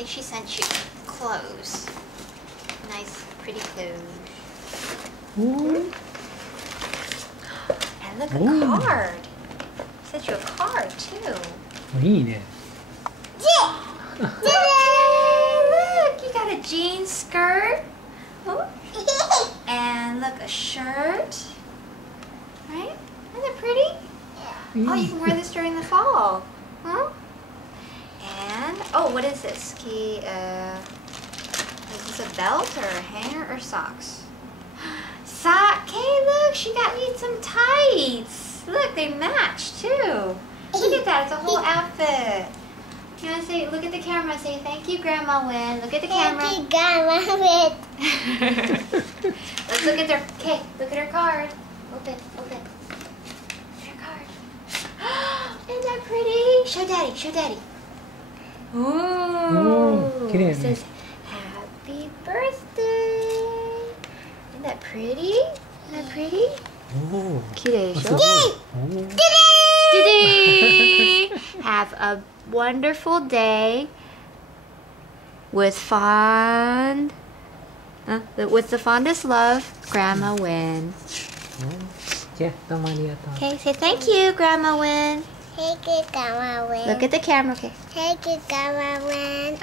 think she sent you clothes. Nice, pretty clothes. Ooh. And look, a Ooh. card. Sent you a card too. いいね。 Look, you got a jean skirt. Oh. And look, a shirt. Right? Isn't it pretty? Oh, you can wear this during the fall. Huh? And, oh, what is this? Is this a belt or a hanger or socks? Okay, look, she got me some tights. Look, they match too. Look at that, it's a whole outfit. You want to say, look at the camera, say thank you, Grandma Win. Look at the camera. Thank you, Grandma Win. Let's look at their, okay, look at her card. Open. Look at her card. Isn't that pretty? Show Daddy. Ooh. Get in. It says, happy birthday. Isn't that pretty? Oh. 綺麗でしょ? すごい。Today, have a wonderful day with the fondest love, Grandma Win. じゃあ、どうもありがとう。 Okay, say thank you, Grandma Win. Thank you, Grandma Win. Look at the camera, okay? Thank you, Grandma Win.